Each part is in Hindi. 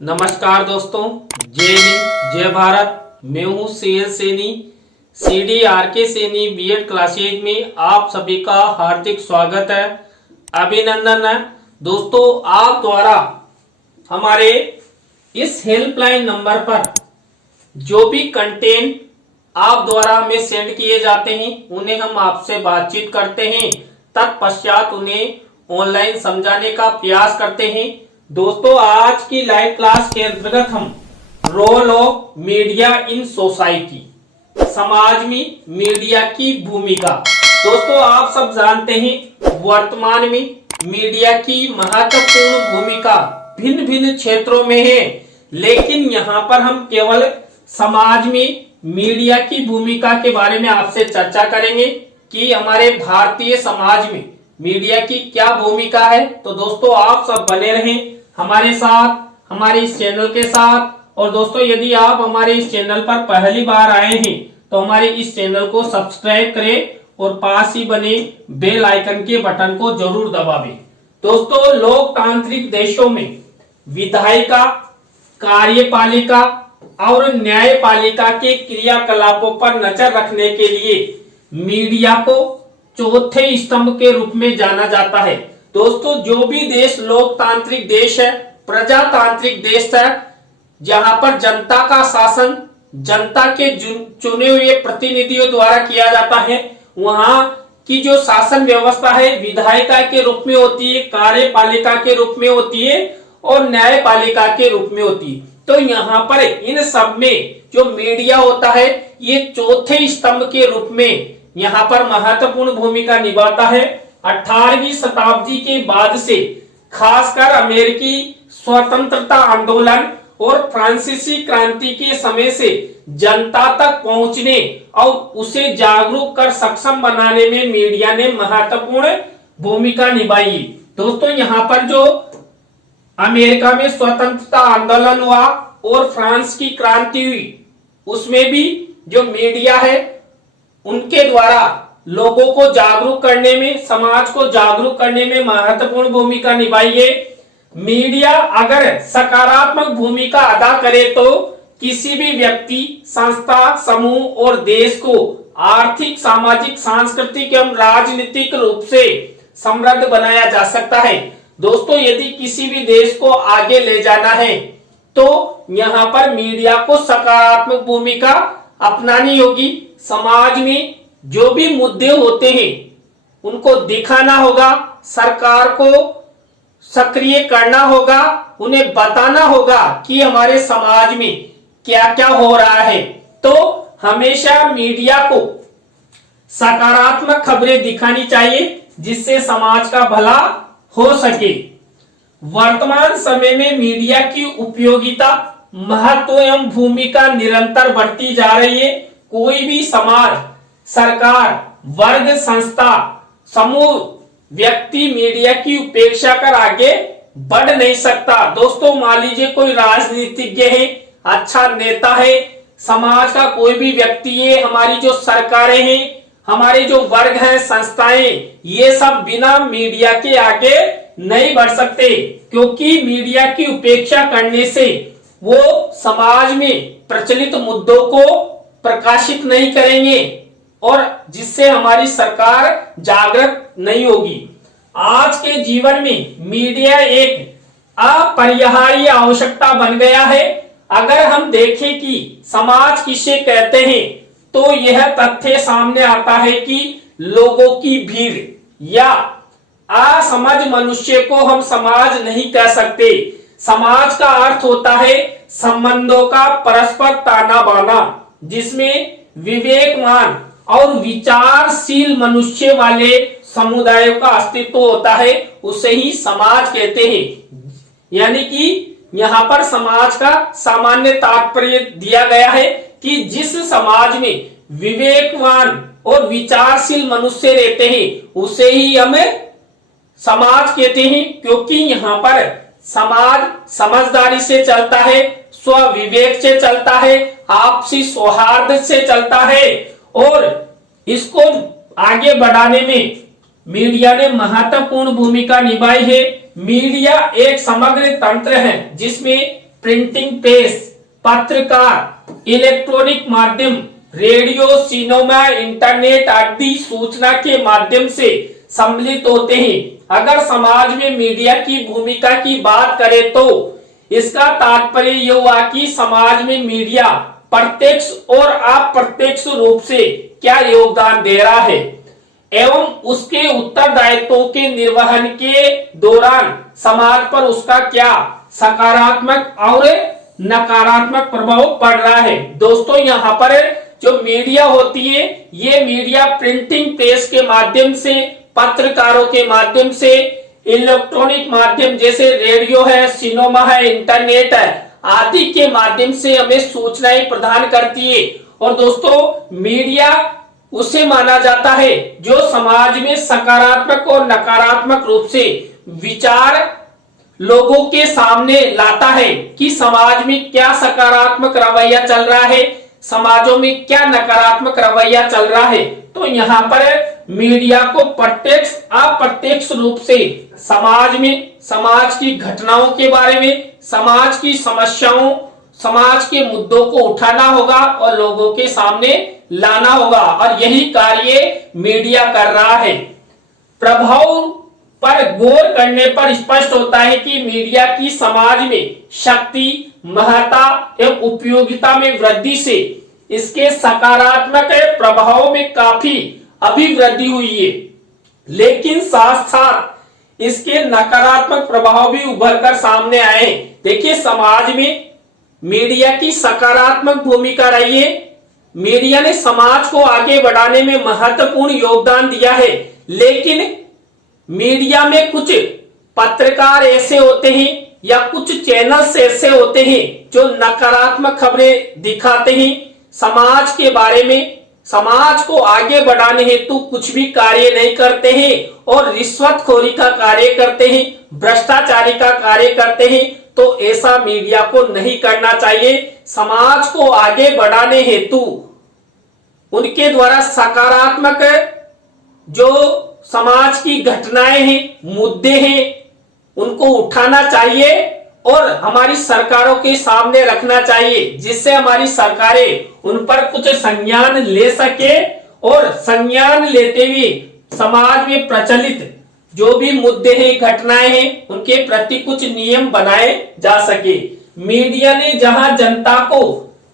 नमस्कार दोस्तों, जय हिंद जय भारत। मैं हूँ CL Saini, CDRK Saini BEd classes में आप सभी का हार्दिक स्वागत है, अभिनंदन है। दोस्तों, आप द्वारा हमारे इस हेल्पलाइन नंबर पर जो भी कंटेंट आप द्वारा हमें सेंड किए जाते हैं उन्हें हम आपसे बातचीत करते हैं, तत्पश्चात उन्हें ऑनलाइन समझाने का प्रयास करते हैं। दोस्तों, आज की लाइव क्लास के अंतर्गत हम role of media in society, समाज में मीडिया की भूमिका। दोस्तों, आप सब जानते हैं वर्तमान में मीडिया की महत्वपूर्ण भूमिका भिन्न भिन्न क्षेत्रों में है, लेकिन यहाँ पर हम केवल समाज में मीडिया की भूमिका के बारे में आपसे चर्चा करेंगे कि हमारे भारतीय समाज में मीडिया की क्या भूमिका है। तो दोस्तों, आप सब बने रहें हमारे साथ, हमारे इस चैनल के साथ। और दोस्तों, यदि आप हमारे इस चैनल पर पहली बार आए हैं तो हमारे इस चैनल को सब्सक्राइब करें और पास ही बने बेल आइकन के बटन को जरूर दबावें। दोस्तों, लोकतांत्रिक देशों में विधायिका, कार्यपालिका और न्यायपालिका के क्रियाकलापों पर नजर रखने के लिए मीडिया को चौथे स्तंभ के रूप में जाना जाता है। दोस्तों, जो भी देश लोकतांत्रिक देश है, प्रजातांत्रिक देश है, जहां पर जनता का शासन जनता के चुने हुए प्रतिनिधियों द्वारा किया जाता है, वहां की जो शासन व्यवस्था है विधायिका के रूप में होती है, कार्यपालिका के रूप में होती है और न्यायपालिका के रूप में होती है। तो यहाँ पर इन सब में जो मीडिया होता है ये चौथे स्तंभ के रूप में यहाँ पर महत्वपूर्ण भूमिका निभाता है। 18वीं शताब्दी के बाद से खासकर अमेरिकी स्वतंत्रता आंदोलन और फ्रांसीसी क्रांति के समय से जनता तक पहुंचने और उसे जागरूक कर सक्षम बनाने में मीडिया ने महत्वपूर्ण भूमिका निभाई। दोस्तों, यहाँ पर जो अमेरिका में स्वतंत्रता आंदोलन हुआ और फ्रांस की क्रांति हुई, उसमें भी जो मीडिया है उनके द्वारा लोगों को जागरूक करने में, समाज को जागरूक करने में महत्वपूर्ण भूमिका निभाई है। मीडिया अगर सकारात्मक भूमिका अदा करे तो किसी भी व्यक्ति, संस्था, समूह और देश को आर्थिक, सामाजिक, सांस्कृतिक एवं राजनीतिक रूप से समृद्ध बनाया जा सकता है। दोस्तों, यदि किसी भी देश को आगे ले जाना है तो यहाँ पर मीडिया को सकारात्मक भूमिका अपनानी होगी। समाज में जो भी मुद्दे होते हैं उनको दिखाना होगा, सरकार को सक्रिय करना होगा, उन्हें बताना होगा कि हमारे समाज में क्या क्या हो रहा है। तो हमेशा मीडिया को सकारात्मक खबरें दिखानी चाहिए जिससे समाज का भला हो सके। वर्तमान समय में मीडिया की उपयोगिता, महत्व एवं भूमिका निरंतर बढ़ती जा रही है। कोई भी समाज, सरकार, वर्ग, संस्था, समूह, व्यक्ति मीडिया की उपेक्षा कर आगे बढ़ नहीं सकता। दोस्तों, मान लीजिए कोई राजनीतिज्ञ है, अच्छा नेता है, समाज का कोई भी व्यक्ति है, हमारी जो सरकारें हैं, हमारे जो वर्ग हैं, संस्थाएं, ये सब बिना मीडिया के आगे नहीं बढ़ सकते, क्योंकि मीडिया की उपेक्षा करने से वो समाज में प्रचलित मुद्दों को प्रकाशित नहीं करेंगे और जिससे हमारी सरकार जागृत नहीं होगी। आज के जीवन में मीडिया एक अपरिहार्य आवश्यकता बन गया है। अगर हम देखें कि समाज किसे कहते हैं तो यह तथ्य सामने आता है कि लोगों की भीड़ या असमझ मनुष्य को हम समाज नहीं कह सकते। समाज का अर्थ होता है संबंधों का परस्पर ताना बाना, जिसमें विवेकवान और विचारशील मनुष्य वाले समुदायों का अस्तित्व होता है, उसे ही समाज कहते हैं। यानी कि यहाँ पर समाज का सामान्य तात्पर्य दिया गया है कि जिस समाज में विवेकवान और विचारशील मनुष्य रहते हैं उसे ही हम समाज कहते हैं, क्योंकि यहाँ पर समाज समझदारी से चलता है, स्वविवेक से चलता है, आपसी सौहार्द से चलता है और इसको आगे बढ़ाने में मीडिया ने महत्वपूर्ण भूमिका निभाई है। मीडिया एक समग्र तंत्र है जिसमें प्रिंटिंग प्रेस, पत्रकार, इलेक्ट्रॉनिक माध्यम, रेडियो, सिनेमा, इंटरनेट आदि सूचना के माध्यम से सम्मिलित होते हैं। अगर समाज में मीडिया की भूमिका की बात करें तो इसका तात्पर्य यह हुआ कि समाज में मीडिया प्रत्यक्ष और अप्रत्यक्ष रूप से क्या योगदान दे रहा है एवं उसके उत्तरदायित्वों के निर्वहन के दौरान समाज पर उसका क्या सकारात्मक और नकारात्मक प्रभाव पड़ रहा है। दोस्तों, यहाँ पर जो मीडिया होती है, ये मीडिया प्रिंटिंग प्रेस के माध्यम से, पत्रकारों के माध्यम से, इलेक्ट्रॉनिक माध्यम जैसे रेडियो है, सिनेमा है, इंटरनेट है आदि के माध्यम से हमें सूचनाएं प्रदान करती है। और दोस्तों, मीडिया उसे माना जाता है जो समाज में सकारात्मक और नकारात्मक रूप से विचार लोगों के सामने लाता है कि समाज में क्या सकारात्मक रवैया चल रहा है, समाजों में क्या नकारात्मक रवैया चल रहा है। तो यहाँ पर मीडिया को प्रत्यक्ष अप्रत्यक्ष रूप से समाज में, समाज की घटनाओं के बारे में, समाज की समस्याओं, समाज के मुद्दों को उठाना होगा और लोगों के सामने लाना होगा, और यही कार्य मीडिया कर रहा है। प्रभाव पर गौर करने पर स्पष्ट होता है कि मीडिया की समाज में शक्ति, महत्ता एवं उपयोगिता में वृद्धि से इसके सकारात्मक प्रभाव में काफी अभिवृद्धि हुई है, लेकिन साथ साथ इसके नकारात्मक प्रभाव भी उभर कर सामने आए। देखिए, समाज में मीडिया की सकारात्मक भूमिका रही है। मीडिया ने समाज को आगे बढ़ाने में महत्वपूर्ण योगदान दिया है, लेकिन मीडिया में कुछ पत्रकार ऐसे होते हैं या कुछ चैनल्स ऐसे होते हैं जो नकारात्मक खबरें दिखाते हैं, समाज के बारे में, समाज को आगे बढ़ाने हेतु कुछ भी कार्य नहीं करते हैं और रिश्वतखोरी का कार्य करते हैं, भ्रष्टाचारी का कार्य करते हैं। तो ऐसा मीडिया को नहीं करना चाहिए। समाज को आगे बढ़ाने हेतु उनके द्वारा सकारात्मक जो समाज की घटनाएं हैं, मुद्दे हैं, उनको उठाना चाहिए और हमारी सरकारों के सामने रखना चाहिए, जिससे हमारी सरकारें उन पर कुछ संज्ञान ले सके और संज्ञान लेते हुए समाज में प्रचलित जो भी मुद्दे हैं, घटनाएं हैं, उनके प्रति कुछ नियम बनाए जा सके। मीडिया ने जहां जनता को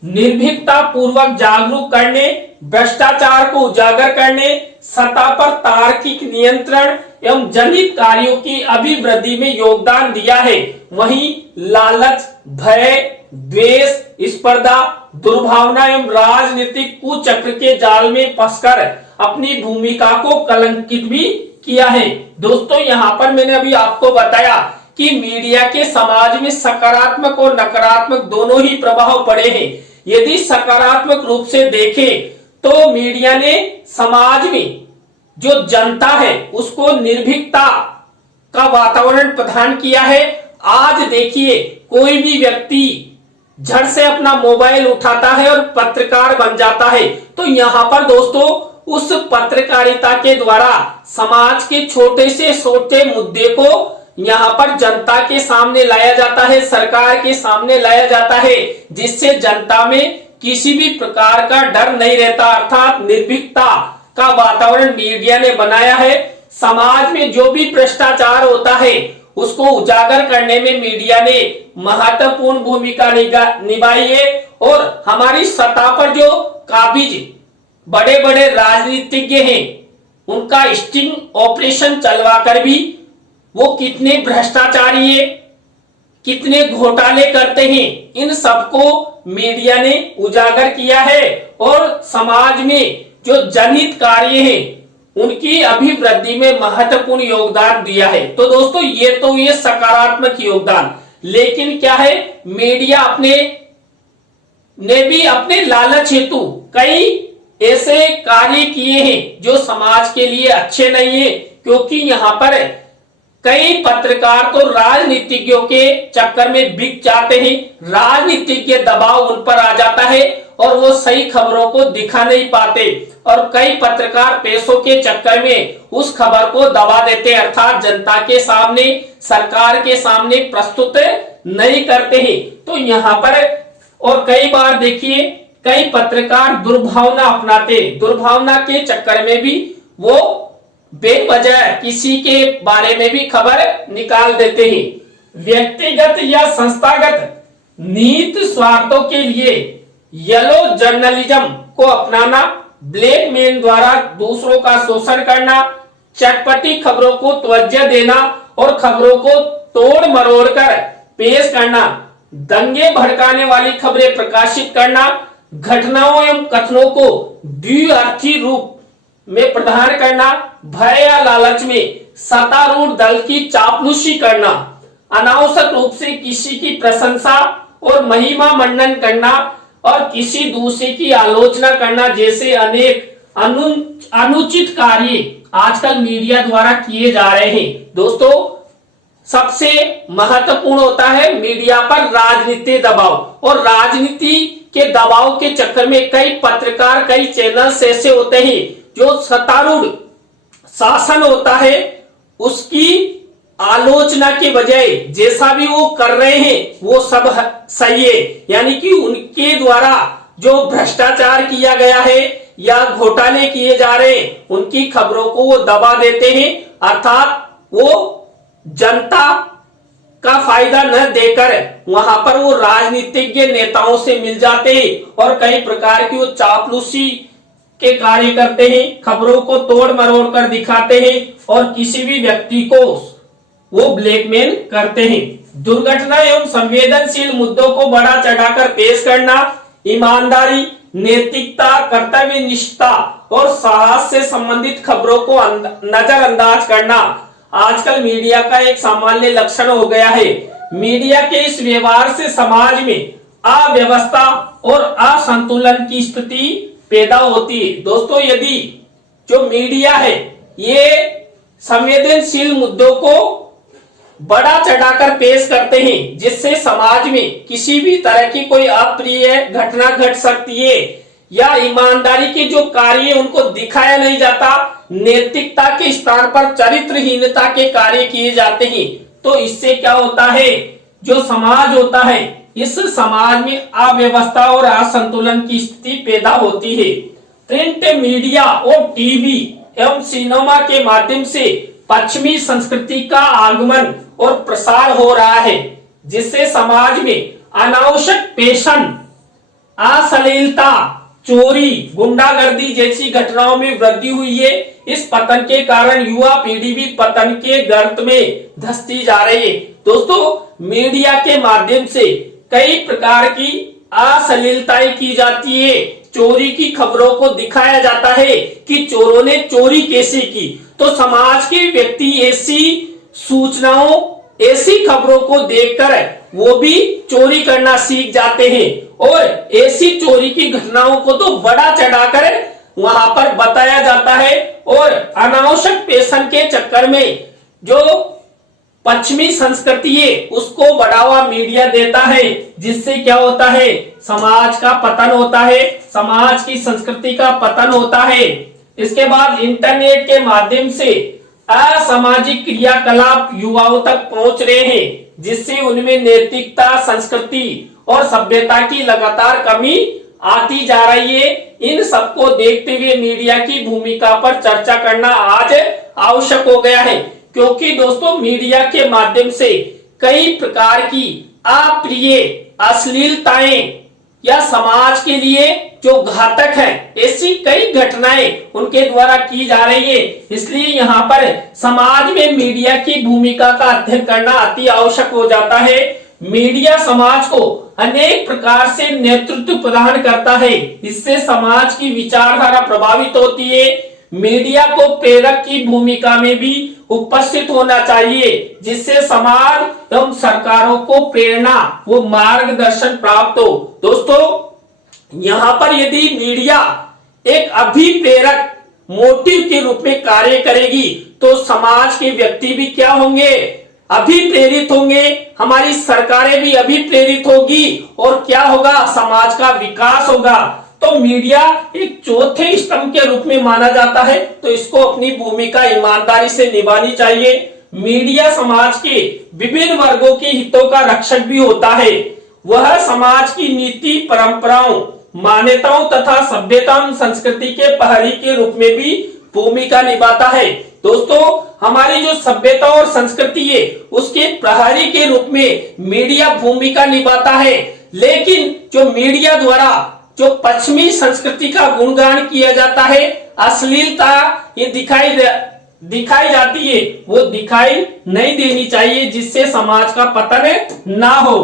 निर्भीकता पूर्वक जागरूक करने, भ्रष्टाचार को उजागर करने, सत्ता पर तार्किक नियंत्रण एवं जनहित कार्यों की अभिवृद्धि में योगदान दिया है, वहीं लालच, भय, द्वेष, स्पर्धा, दुर्भावना एवं राजनीतिक कुचक्र के जाल में फंसकर अपनी भूमिका को कलंकित भी किया है। दोस्तों, यहाँ पर मैंने अभी आपको बताया कि मीडिया के समाज में सकारात्मक और नकारात्मक दोनों ही प्रभाव पड़े हैं। यदि सकारात्मक रूप से देखें तो मीडिया ने समाज में जो जनता है उसको निर्भीकता का वातावरण प्रदान किया है। आज देखिए, कोई भी व्यक्ति झट से अपना मोबाइल उठाता है और पत्रकार बन जाता है। तो यहाँ पर दोस्तों, उस पत्रकारिता के द्वारा समाज के छोटे से छोटे मुद्दे को यहाँ पर जनता के सामने लाया जाता है, सरकार के सामने लाया जाता है, जिससे जनता में किसी भी प्रकार का डर नहीं रहता, अर्थात निर्भीकता का वातावरण मीडिया ने बनाया है। समाज में जो भी भ्रष्टाचार होता है उसको उजागर करने में मीडिया ने महत्वपूर्ण भूमिका निभाई है, और हमारी सत्ता पर जो काबिज बड़े बड़े राजनीतिज्ञ हैं उनका स्टिंग ऑपरेशन चलवाकर भी वो कितने भ्रष्टाचारी है, कितने घोटाले करते हैं, इन सबको मीडिया ने उजागर किया है और समाज में जो जनहित कार्य है उनकी अभिवृद्धि में महत्वपूर्ण योगदान दिया है। तो दोस्तों, ये सकारात्मक योगदान, लेकिन क्या है, मीडिया ने भी अपने लालच हेतु कई ऐसे कार्य किए हैं जो समाज के लिए अच्छे नहीं है, क्योंकि यहाँ पर कई पत्रकार तो राजनीतिज्ञों के चक्कर में बिक जाते हैं, राजनीतिज्ञ दबाव उन पर आ जाता है और वो सही खबरों को दिखा नहीं पाते, और कई पत्रकार पैसों के चक्कर में उस खबर को दबा देते, अर्थात जनता के सामने, सरकार के सामने प्रस्तुत नहीं करते हैं। तो यहाँ पर और कई बार देखिए कई पत्रकार दुर्भावना अपनाते, दुर्भावना के चक्कर में भी वो बेवजह किसी के बारे में भी खबर निकाल देते हैं। व्यक्तिगत या संस्थागत नीत स्वार्थों के लिए येलो जर्नलिज्म को अपनाना, ब्लैकमेल द्वारा दूसरों का शोषण करना, चटपटी खबरों को तवज्जो देना और खबरों को तोड़ मरोड़ कर पेश करना, दंगे भड़काने वाली खबरें प्रकाशित करना, घटनाओं एवं कथनों को द्विअर्थी रूप में प्रदान करना, भय या लालच में सत्तारूढ़ दल की चापलूसी करना, अनावश्यक रूप से किसी की प्रशंसा और महिमा मंडन करना और किसी दूसरे की आलोचना करना जैसे अनेक अनुचित कार्य आजकल मीडिया द्वारा किए जा रहे हैं। दोस्तों, सबसे महत्वपूर्ण होता है मीडिया पर राजनीतिक दबाव, और राजनीति के दबाव के चक्कर में कई पत्रकार, कई चैनल्स ऐसे होते हैं जो सत्तारूढ़ शासन होता है उसकी आलोचना के बजाय जैसा भी वो कर रहे हैं वो सब सही है, यानी कि उनके द्वारा जो भ्रष्टाचार किया गया है या घोटाले किए जा रहे हैं उनकी खबरों को वो दबा देते हैं, अर्थात वो जनता का फायदा न देकर वहां पर वो राजनीतिज्ञ नेताओं से मिल जाते हैं और कई प्रकार की वो चापलूसी के कार्य करते हैं, खबरों को तोड़ मरोड़ कर दिखाते हैं और किसी भी व्यक्ति को वो ब्लैकमेल करते हैं। दुर्घटना एवं संवेदनशील मुद्दों को बड़ा चढ़ाकर पेश करना, ईमानदारी, नैतिकता, कर्तव्य निष्ठा और साहस से संबंधित खबरों को नजरअंदाज करना आजकल मीडिया का एक सामान्य लक्षण हो गया है। मीडिया के इस व्यवहार से समाज में अव्यवस्था और असंतुलन की स्थिति पैदा होती है। दोस्तों, यदि जो मीडिया है ये संवेदनशील मुद्दों को बड़ा चढ़ाकर पेश करते हैं जिससे समाज में किसी भी तरह की कोई अप्रिय घटना घट सकती है या ईमानदारी के जो कार्य उनको दिखाया नहीं जाता, नैतिकता के स्थान पर चरित्रहीनता के कार्य किए जाते हैं, तो इससे क्या होता है, जो समाज होता है इस समाज में अव्यवस्था और असंतुलन की स्थिति पैदा होती है। प्रिंट मीडिया और टीवी एवं सिनेमा के माध्यम से पश्चिमी संस्कृति का आगमन और प्रसार हो रहा है जिससे समाज में अनावश्यक पेशन, अश्लीलता, चोरी, गुंडागर्दी जैसी घटनाओं में वृद्धि हुई है। इस पतन के कारण युवा पीढ़ी भी पतन के गर्त में धंसती जा रही है। दोस्तों, मीडिया के माध्यम से कई प्रकार की अश्लीलताएं की जाती है, चोरी की खबरों को दिखाया जाता है कि चोरों ने चोरी कैसे की, तो समाज के व्यक्ति ऐसी सूचनाओं, ऐसी खबरों को देखकर वो भी चोरी करना सीख जाते हैं और ऐसी चोरी की घटनाओं को तो बड़ा चढ़ाकर वहां पर बताया जाता है और अनावश्यक पेशन के चक्कर में जो पश्चिमी संस्कृति है उसको बढ़ावा मीडिया देता है, जिससे क्या होता है, समाज का पतन होता है, समाज की संस्कृति का पतन होता है। इसके बाद इंटरनेट के माध्यम से असामाजिक क्रियाकलाप युवाओं तक पहुंच रहे हैं जिससे उनमें नैतिकता, संस्कृति और सभ्यता की लगातार कमी आती जा रही है। इन सबको देखते हुए मीडिया की भूमिका पर चर्चा करना आज आवश्यक हो गया है, क्योंकि दोस्तों मीडिया के माध्यम से कई प्रकार की अप्रिय अश्लीलताएं या समाज के लिए जो घातक है ऐसी कई घटनाएं उनके द्वारा की जा रही है। इसलिए यहाँ पर समाज में मीडिया की भूमिका का अध्ययन करना अति आवश्यक हो जाता है। मीडिया समाज को अनेक प्रकार से नेतृत्व प्रदान करता है, इससे समाज की विचारधारा प्रभावित होती है। मीडिया को प्रेरक की भूमिका में भी उपस्थित होना चाहिए जिससे समाज एवं सरकारों को प्रेरणा व मार्गदर्शन प्राप्त हो। दोस्तों, यहाँ पर यदि मीडिया एक अभिप्रेरक मोटिव के रूप में कार्य करेगी तो समाज के व्यक्ति भी क्या होंगे, अभिप्रेरित होंगे, हमारी सरकारें भी अभिप्रेरित होगी और क्या होगा, समाज का विकास होगा। तो मीडिया एक चौथे स्तंभ के रूप में माना जाता है, तो इसको अपनी भूमिका ईमानदारी से निभानी चाहिए। मीडिया समाज के विभिन्न वर्गों के हितों का रक्षक भी होता है। वह समाज की नीति, परंपराओं, मान्यताओं तथा सभ्यता संस्कृति के प्रहरी के रूप में भी भूमिका निभाता है। दोस्तों, हमारी जो सभ्यता और संस्कृति है उसके प्रहरी के रूप में मीडिया भूमिका निभाता है। लेकिन जो मीडिया द्वारा जो पश्चिमी संस्कृति का गुणगान किया जाता है, अश्लीलता ये दिखाई जाती है, वो दिखाई नहीं देनी चाहिए, जिससे समाज का पतन ना हो।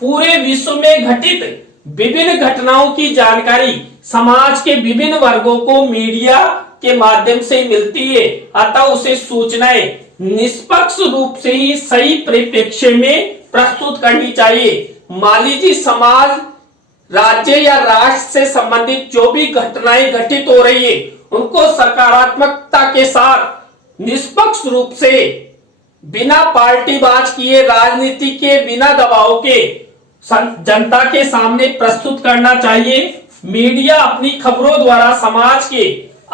पूरे विश्व में घटित विभिन्न घटनाओं की जानकारी समाज के विभिन्न वर्गों को मीडिया के माध्यम से मिलती है, अतः उसे सूचनाएं निष्पक्ष रूप से ही सही परिप्रेक्ष्य में प्रस्तुत करनी चाहिए। मान लीजिए समाज, राज्य या राष्ट्र से संबंधित जो भी घटनाएं घटित हो रही है उनको सकारात्मकता के साथ निष्पक्ष रूप से बिना पार्टीबाज किए, राजनीति के बिना दबाव के जनता के सामने प्रस्तुत करना चाहिए। मीडिया अपनी खबरों द्वारा समाज के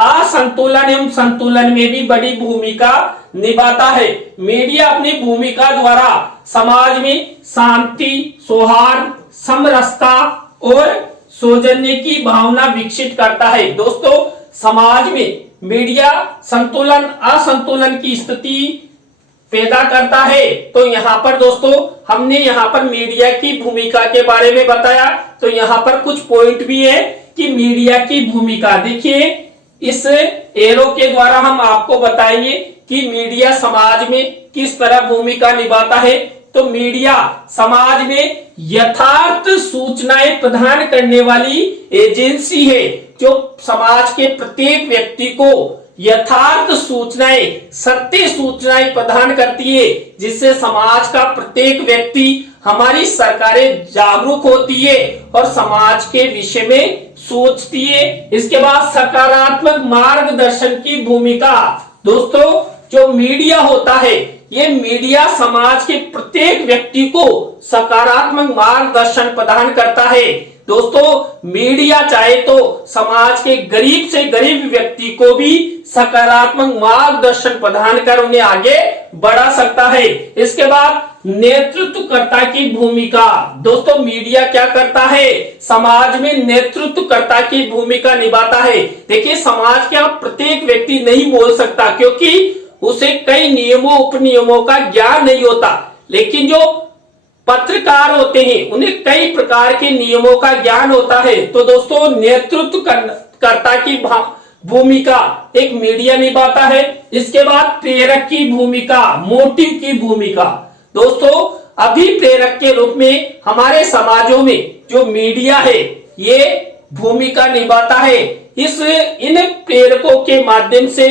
असंतुलन एवं संतुलन में भी बड़ी भूमिका निभाता है। मीडिया अपनी भूमिका द्वारा समाज में शांति, सौहार्द, समरसता और सौजन्य की भावना विकसित करता है। दोस्तों, समाज में मीडिया संतुलन असंतुलन की स्थिति पैदा करता है। तो यहाँ पर दोस्तों हमने यहाँ पर मीडिया की भूमिका के बारे में बताया। तो यहाँ पर कुछ पॉइंट भी है कि मीडिया की भूमिका देखिए, इस एरो के द्वारा हम आपको बताएंगे कि मीडिया समाज में किस तरह भूमिका निभाता है। तो मीडिया समाज में यथार्थ सूचनाएं प्रदान करने वाली एजेंसी है, जो समाज के प्रत्येक व्यक्ति को यथार्थ सूचनाएं, सत्य सूचनाएं प्रदान करती है, जिससे समाज का प्रत्येक व्यक्ति, हमारी सरकारें जागरूक होती है और समाज के विषय में सोचती है। इसके बाद सकारात्मक मार्गदर्शन की भूमिका। दोस्तों, जो मीडिया होता है, ये मीडिया समाज के प्रत्येक व्यक्ति को सकारात्मक मार्गदर्शन प्रदान करता है। दोस्तों, मीडिया चाहे तो समाज के गरीब से गरीब व्यक्ति को भी सकारात्मक मार्गदर्शन प्रदान कर उन्हें आगे बढ़ा सकता है। इसके बाद नेतृत्वकर्ता की भूमिका। दोस्तों, मीडिया क्या करता है? समाज में नेतृत्वकर्ता की भूमिका निभाता है। देखिए, समाज का प्रत्येक व्यक्ति नहीं बोल सकता, क्योंकि उसे कई नियमों, उपनियमों का ज्ञान नहीं होता। लेकिन जो पत्रकार होते हैं उन्हें कई प्रकार के नियमों का ज्ञान होता है। तो दोस्तों, नेतृत्वकर्ता की भूमिका एक मीडिया निभाता है। इसके बाद प्रेरक की भूमिका, मोटिव की भूमिका। दोस्तों, अभिप्रेरक के रूप में हमारे समाजों में जो मीडिया है ये भूमिका निभाता है। इन प्रेरकों के माध्यम से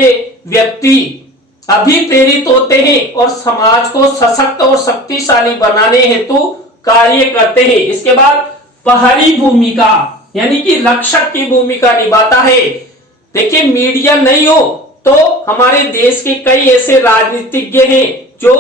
व्यक्ति अभिप्रेरित होते हैं और समाज को सशक्त और शक्तिशाली बनाने हेतु कार्य करते हैं। इसके बाद प्रहरी भूमिका, यानी कि रक्षक की भूमिका निभाता है। देखिए, मीडिया नहीं हो तो हमारे देश के कई ऐसे राजनीतिज्ञ हैं जो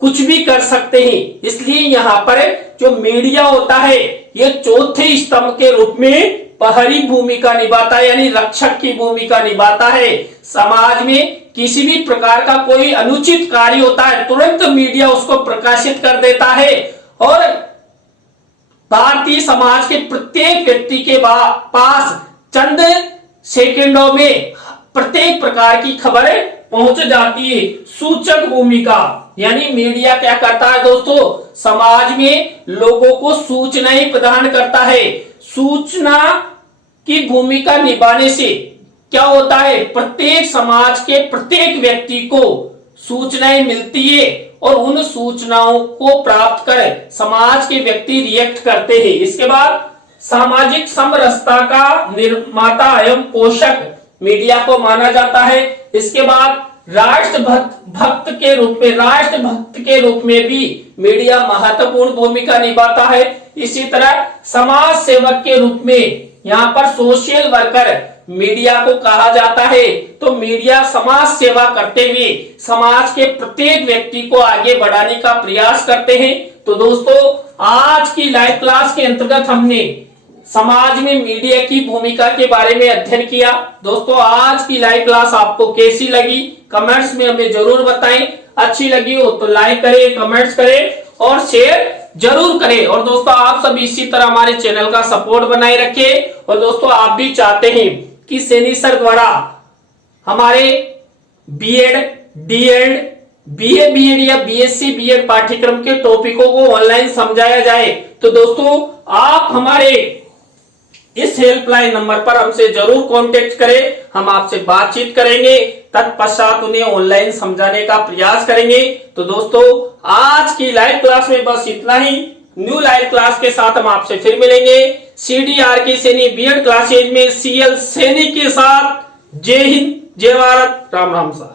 कुछ भी कर सकते हैं। इसलिए यहाँ पर जो मीडिया होता है ये चौथे स्तंभ के रूप में प्रहरी भूमिका निभाता है, यानी रक्षक की भूमिका निभाता है। समाज में किसी भी प्रकार का कोई अनुचित कार्य होता है, तुरंत मीडिया उसको प्रकाशित कर देता है और भारतीय समाज के प्रत्येक व्यक्ति के पास चंद सेकंडों में प्रत्येक प्रकार की खबरें पहुंच जाती है। सूचक भूमिका, यानी मीडिया क्या करता है दोस्तों? समाज में लोगों को सूचनाएं प्रदान करता है। सूचना की भूमिका निभाने से क्या होता है? प्रत्येक समाज के प्रत्येक व्यक्ति को सूचनाएं मिलती है और उन सूचनाओं को प्राप्त कर समाज के व्यक्ति रिएक्ट करते हैं। इसके बाद सामाजिक समरसता का निर्माता एवं पोषक मीडिया को माना जाता है। इसके बाद राष्ट्रभक्त के रूप में भी मीडिया महत्वपूर्ण भूमिका निभाता है। इसी तरह समाज सेवक के रूप में यहाँ पर सोशल वर्कर मीडिया को कहा जाता है। तो मीडिया समाज सेवा करते हुए समाज के प्रत्येक व्यक्ति को आगे बढ़ाने का प्रयास करते हैं। तो दोस्तों, आज की लाइव क्लास के अंतर्गत हमने समाज में मीडिया की भूमिका के बारे में अध्ययन किया। दोस्तों, आज की लाइव क्लास आपको कैसी लगी कमेंट्स में हमें जरूर बताएं। अच्छी लगी हो तो लाइक करें, कमेंट्स करें और शेयर जरूर करें। और दोस्तों आप सब इसी तरह हमारे चैनल का सपोर्ट बनाए रखें। और दोस्तों आप भी चाहते हैं कि सैनी सर द्वारा हमारे बीएड, डीएड, बीए बीएड या बीएससी बीएड पाठ्यक्रम के टॉपिकों को ऑनलाइन समझाया जाए, तो दोस्तों आप हमारे इस हेल्पलाइन नंबर पर हमसे जरूर कांटेक्ट करें। हम आपसे बातचीत करेंगे, तत्पश्चात उन्हें ऑनलाइन समझाने का प्रयास करेंगे। तो दोस्तों आज की लाइव क्लास में बस इतना ही। न्यू लाइव क्लास के साथ हम आपसे फिर मिलेंगे CDRK सैनी बीएड क्लासेज में CL सैनी के साथ। जय हिंद, जय भारत, राम राम सा।